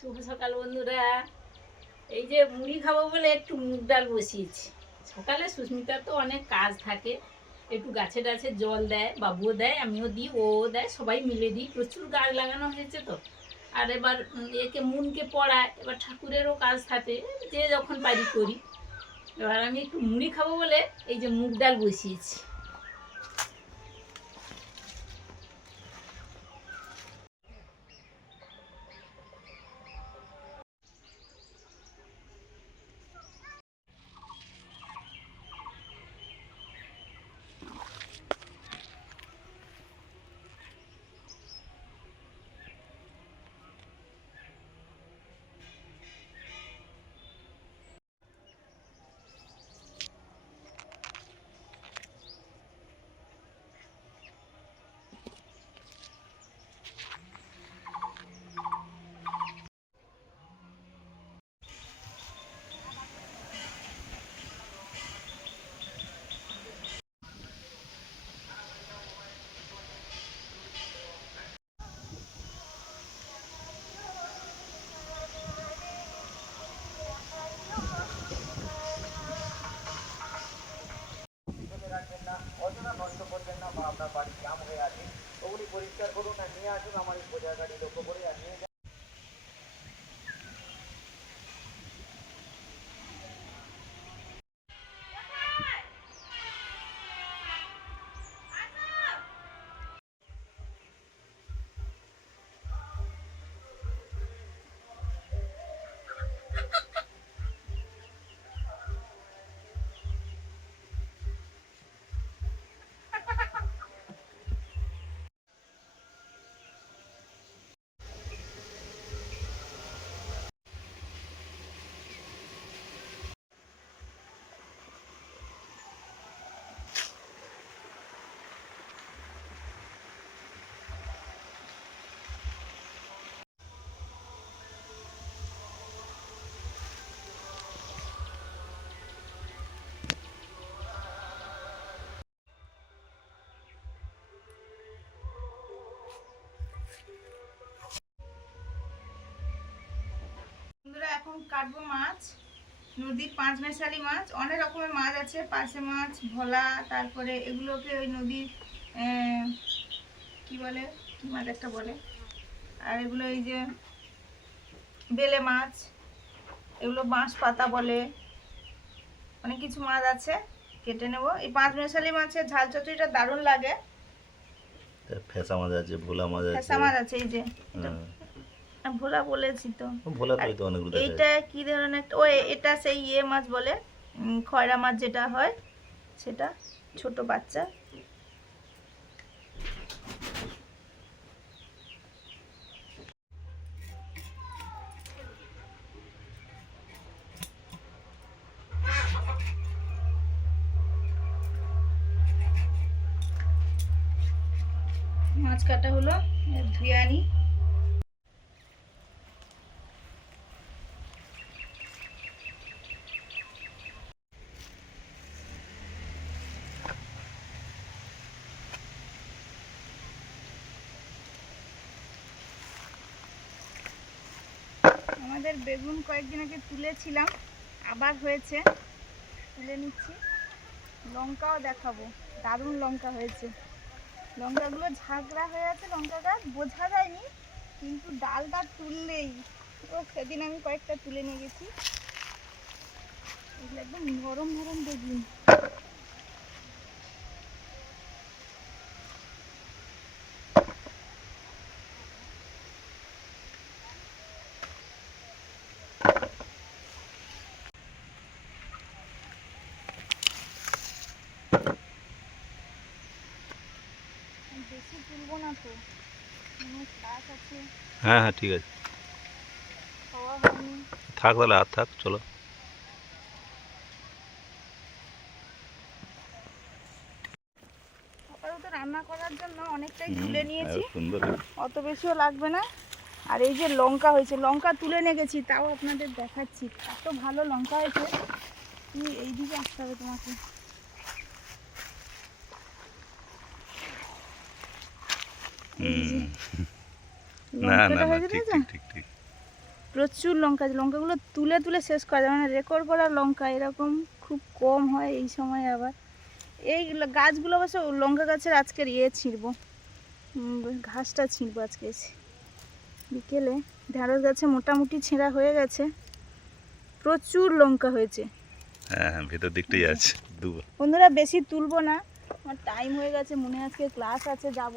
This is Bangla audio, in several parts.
শুভ সকাল বন্ধুরা। এই যে মুড়ি খাবো বলে একটু মুগ ডাল বসিয়েছি। সকালে সুস্মিতার তো অনেক কাজ থাকে, একটু গাছে গাছে জল দেয়, বাবুও দেয়, আমিও দিই, ও দেয়, সবাই মিলে দিই। প্রচুর গাছ লাগানো হয়েছে তো। আর এবার একে মুনকে পড়ায়, এবার ঠাকুরেরও কাজ থাকে, যে যখন পারি করি। এবার আমি একটু মুড়ি খাবো বলে এই যে মুগ ডাল বসিয়েছি। অযথা নষ্ট করবেন না বা আপনার বাড়ি জাম হয়ে আছে ওগুলি পরিষ্কার করুন আর নিয়ে আসুন আমার এই বোঝা গাড়ি লক্ষ্য করে আর নিয়ে যান। বন্ধুরা এখন কাটবো মাছ, নদীর পাঁচমেশালি মাছ। অনেক রকমের মাছ আছে, পার্শে মাছ, ভোলা, তারপরে এগুলোকে ওই নদীর কি বলে, কি মাছ একটা বলে, আর এগুলো এই যে বেলে মাছ, এগুলো বাঁশ পাতা বলে, অনেক কিছু মাছ আছে। কেটে নেব। এই পাঁচমেশালি মাছের ঝাল চচ্চড়িটা দারুণ লাগে। ফেসা মাছ আছে, ভোলা মাছ আছে, ফেসা মাছ আছে, এই যে ভোলা বলেছি তো। ভোলা তো অনেকগুলো দেখা এইটা কি ধরনের একটা, ও এটা সেই ইয়ে মাছ বলে, খয়রা মাছ যেটা হয় সেটা, ছোট বাচ্চা। মাছ কাটা হলো, ধুয়ে আনি। আমাদের বেগুন কয়েকদিন আগে তুলেছিলাম, আবার হয়েছে, তুলে নিচ্ছি। লঙ্কাও দেখাবো, দারুণ লঙ্কা হয়েছে। লঙ্কাগুলো ঝাঁকড়া হয়ে আছে, লঙ্কা গাছ বোঝা যায়নি, কিন্তু ডালটা তুললেই, ও সেদিন আমি কয়েকটা তুলে নিয়ে গেছি। এগুলো একদম নরম নরম বেগুন। বেশি তুলবো না তো, গাছ আছে। হ্যাঁ হ্যাঁ ঠিক আছে, খাওয়া হয়নি। থাক তাহলে, আর থাক, চলো। আপাতত রান্না করার জন্য অনেকটাই তুলে নিয়েছি, সুন্দর। অত বেশিও লাগবে না। আর এই যে লঙ্কা হয়েছে, লঙ্কা তুলে নিয়ে গেছি, তাও আপনাদের দেখাচ্ছি, এত ভালো লঙ্কা হয়েছে। এইদিকে আসতে হবে তোমাকে। না না লঙ্কাটা না, হয়েছে ঠিক দেখেছো? ঠিক ঠিক ঠিক। প্রচুর লঙ্কা আছে, লঙ্কাগুলো তুলে তুলে শেষ করা যায়, মানে রেকর্ড করা লঙ্কা এরকম খুব কম হয় এই সময়। আবার এই গাছগুলো অবশ্য লঙ্কা গাছের আজকের ছিঁড়বো, ঘাসটা ছিঁড়বো আজকে এসে বিকেলে। ঢ্যাঁড়স গাছে মোটামুটি ছেঁড়া হয়ে গেছে, প্রচুর লঙ্কা হয়েছে। হ্যাঁ হ্যাঁ, ভেতর দিকটাই আছে দুবার। বন্ধুরা বেশি তুলবো না, আমার টাইম হয়ে গেছে, মনে হয় আজকে ক্লাস আছে, যাব।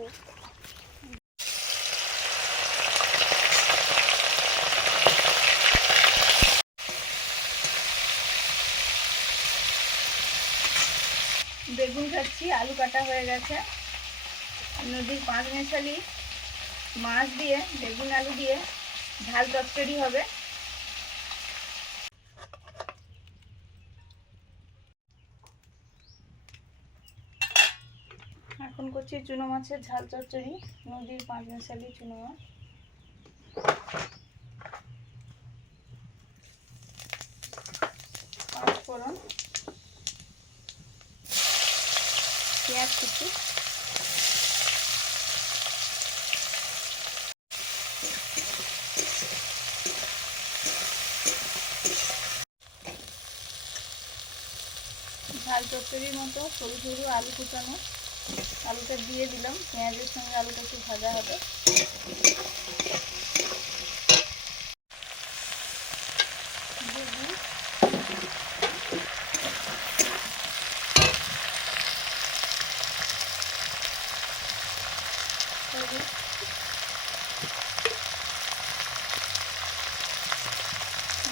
বেগুন কাটছি, আলু কাটা হয়ে গেছে। নদীর 5 মেশালি মাছ দিয়ে বেগুন আলু দিয়ে ঝাল চচ্চড়ি হবে। এখন করছি চুনো মাছের ঝাল চচ্চড়ি, নদীর 5 মেশালি চুনো মাছ। পাঁচফোড়ন, পেঁয়াজ কুচি, ঝাল চচ্চড়ির মতো সরু সরু আলু কুচানো, আলুটা দিয়ে দিলাম, পেঁয়াজের সঙ্গে আলুটা একটু ভাজা হবে।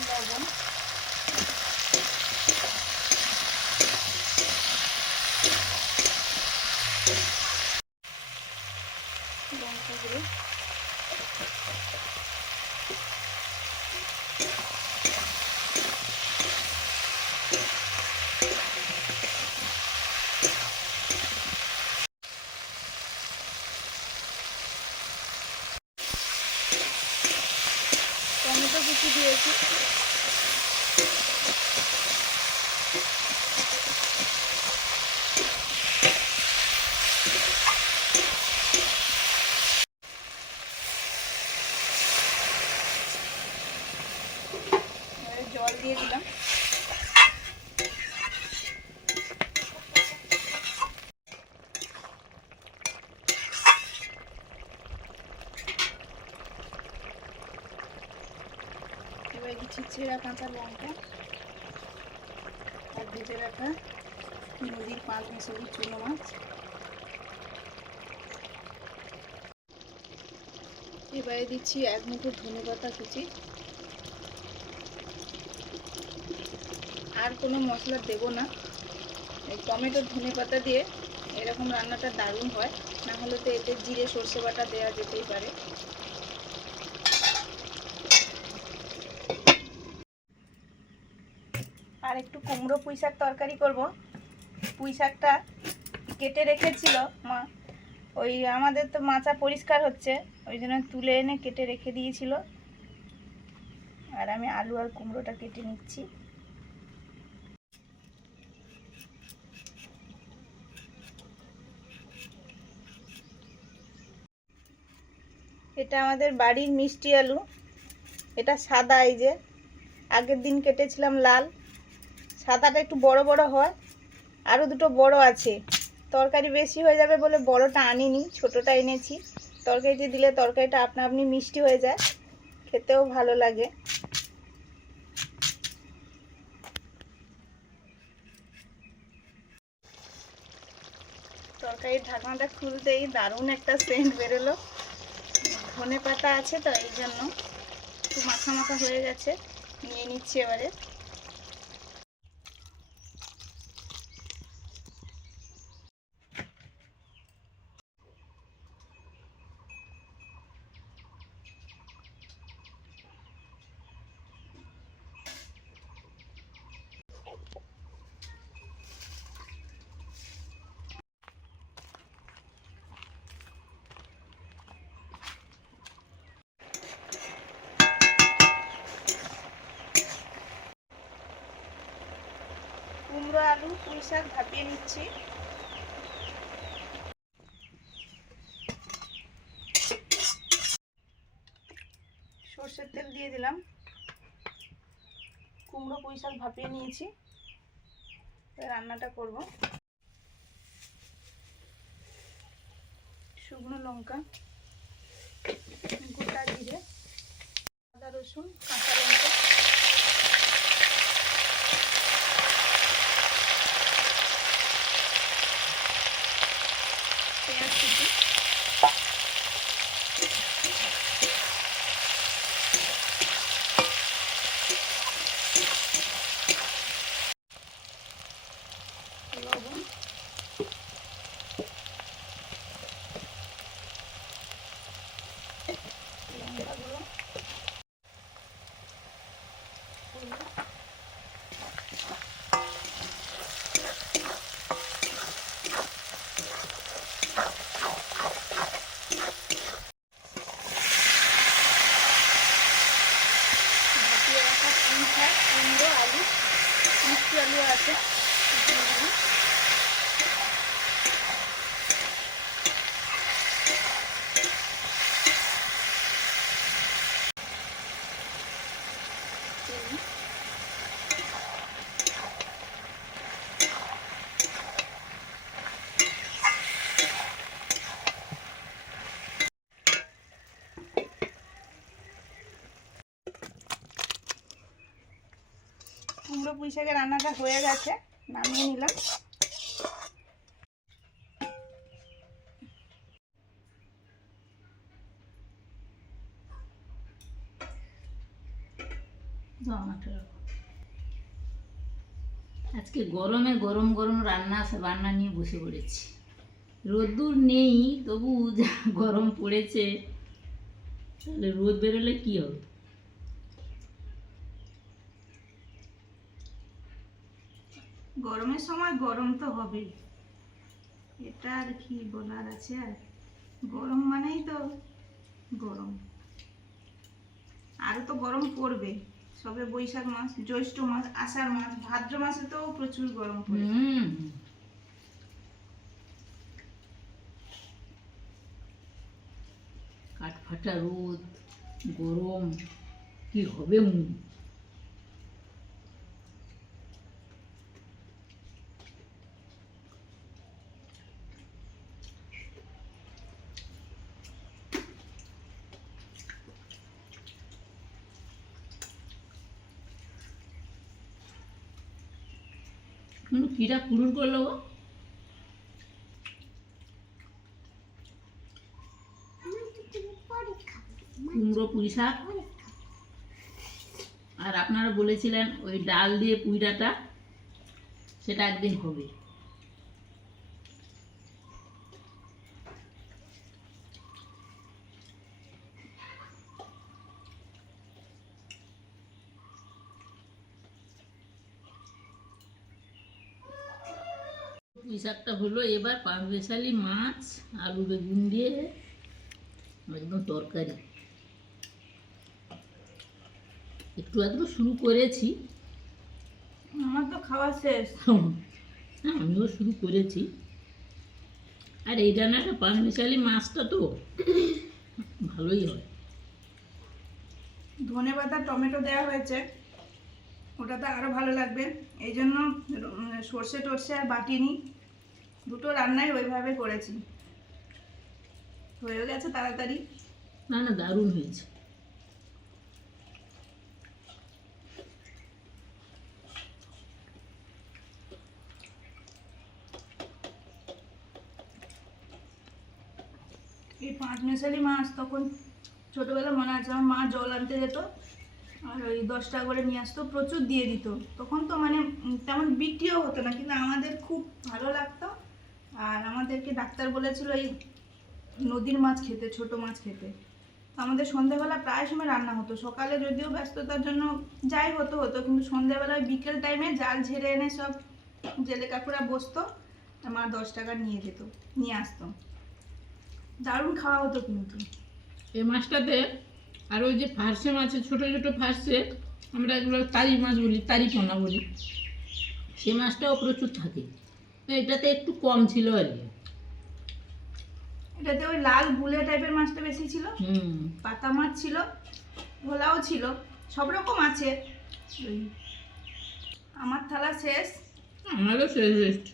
লবণ, লঙ্কা গুঁড়ো, টমেটো কুচি দিয়েছি। জল দিয়ে দিলাম। এবার দিচ্ছি ছেঁড়া কাঁচা লঙ্কা আর ভেজে রাখা নদীর 5 মেশালি চুনো মাছ। এবারে দিচ্ছি 1 মুঠো ধনেপাতা কুচি। আর কোনো মশলা দেব না, এই টমেটো ধনেপাতা দিয়ে এরকম রান্নাটা দারুণ হয়, না হলে তো এতে জিরে সর্ষে বাটা দেওয়া যেতেই পারে। আর একটু কুমড়ো পুঁই শাক তরকারি করব। পুঁই শাকটা কেটে রেখেছিল মা, ওই আমাদের তো মাচা পরিষ্কার হচ্ছে, ওই জন্য তুলে এনে কেটে রেখে দিয়েছিল। আর আমি আলু আর কুমড়োটা কেটে নিচ্ছি। এটা আমাদের বাড়ির মিষ্টি আলু, এটা সাদা, এই যে আগের দিন কেটেছিলাম লাল, সাদাটা একটু বড় বড় হয়, আরও দুটো বড় আছে। তরকারি বেশি হয়ে যাবে বলে বড়টা আনিনি, ছোটটা এনেছি। তরকারিতে দিলে তরকারিটা আপনা আপনি মিষ্টি হয়ে যায়, খেতেও ভালো লাগে। তরকারির ঢাকনাটা খুলতেই দারুণ একটা সেন্ট বেরোলো। ধনে পাতা আছে তো এই জন্য একটু মাখা মাখা হয়ে গেছে, নিয়ে নিচ্ছি এবারে। কুমড়ো আলু পুঁই শাক ভাপিয়ে নিচ্ছি। সর্ষের তেল দিয়ে দিলাম। কুমড়ো পুঁই শাক ভাপিয়ে নিয়েছি, রান্নাটা করব। শুকনো লঙ্কা, গোটা জিরে, আদা রসুন, কাঁচা লঙ্কা, পেঁয়াজ কুচি, লবণ, লঙ্কা গুঁড়ো, হলুদ, ভাপিয়ে রাখা পুঁই শাক, কুমড়ো, আলু, মিষ্টি আলু আছে, দিয়ে দিলাম। তেল, কুমড়ো পুঁই শাকের রান্নাটা হয়ে গেছে, নামিয়ে নিলাম। আজকে গরমে গরম গরম রান্না নিয়ে বসে পড়েছি। রোদ্দুর নেই, তবু যা গরম পড়েছে, তাহলে রোদ বেরোলে কি হবে। গরমের সময় গরম তো হবেই, এটা আর কি বলার আছে। আর গরম মানেই তো গরম, আরো তো গরম পড়বে। সবে বৈশাখ মাস, জ্যৈষ্ঠ মাস, আষাঢ় মাস, ভাদ্র মাসে তো প্রচুর গরম পড়ে। কাঠফাটা রোদ, গরম, কি হবে কিরা কুড়ুর করলো গো? কুমড়ো পুঁই শাক, আর আপনারা বলেছিলেন ওই ডাল দিয়ে পুইডাটা, সেটা একদিন হবে। পুঁই শাকটা হলো, এবার পাঁচমিশালি মাছ, আলু বেগুন দিয়ে একদম তরকারি। একটু আধটু শুরু করেছি, আমার তো খাওয়া শেষ। হ্যাঁ, আমিও শুরু করেছি। আর এই রান্নাটা পাঁচমিশালি মাছটা তো ভালোই হয়। ধনে পাতা টমেটো দেওয়া হয়েছে, ওটাতে আরো ভালো লাগবে। এই জন্য সর্ষে টর্ষে আর বাটিনি, দুটো রান্নাই ওইভাবে করেছি, হয়ে গেছে তাড়াতাড়ি। না না, দারুণ হয়েছে। এই পাঁচমিশালি মাছ তখন ছোটবেলা মনে আছে, আমার মা জল আনতে যেত, আর ওই 10 টাকা করে নিয়ে আসতো, প্রচুর দিয়ে দিত। তখন তো মানে তেমন বিক্রিও হতো না, কিন্তু আমাদের খুব ভালো লাগতো। আর আমাদেরকে ডাক্তার বলেছিল এই নদীর মাছ খেতে, ছোট মাছ খেতে। তো আমাদের সন্ধ্যাবেলা প্রায় সময় রান্না হতো। সকালে যদিও ব্যস্ততার জন্য যাই হতো, কিন্তু সন্ধ্যাবেলায় বিকেল টাইমে জাল ঝেড়ে এনে সব জেলে কাকুরা বসতো, মা 10 টাকা নিয়ে আসতো। দারুণ খাওয়া হতো কিন্তু। এই মাছটাতে আর ওই যে ফার্সে মাছের ছোটো ছোটো ফার্সে, আমরা এগুলো তারি মাছ বলি, তারি পোনা বলি, সে মাছটাও প্রচুর থাকে। তো এটাতে একটু কম ছিল আর কি। এটাতে ওই লাল গুলে টাইপের মাছটা বেশি ছিল, হুম, পাতা মাছ ছিল, ভোলাও ছিল, সব রকম আছে। আমার থালা শেষ। আমারও শেষ হয়েছে।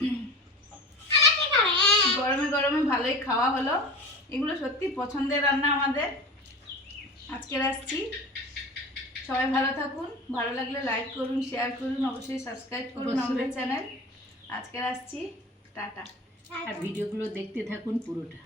গরমে গরমে ভালোই খাওয়া হলো। এগুলো সত্যি পছন্দের রান্না আমাদের। আজকের আসছি, সবাই ভালো থাকুন। ভালো লাগলে লাইক করুন, শেয়ার করুন, অবশ্যই সাবস্ক্রাইব করুন অবশ্যই। আমাদের চ্যানেল। আজকের আসছি, টাটা। আর ভিডিওগুলো দেখতে থাকুন পুরোটা।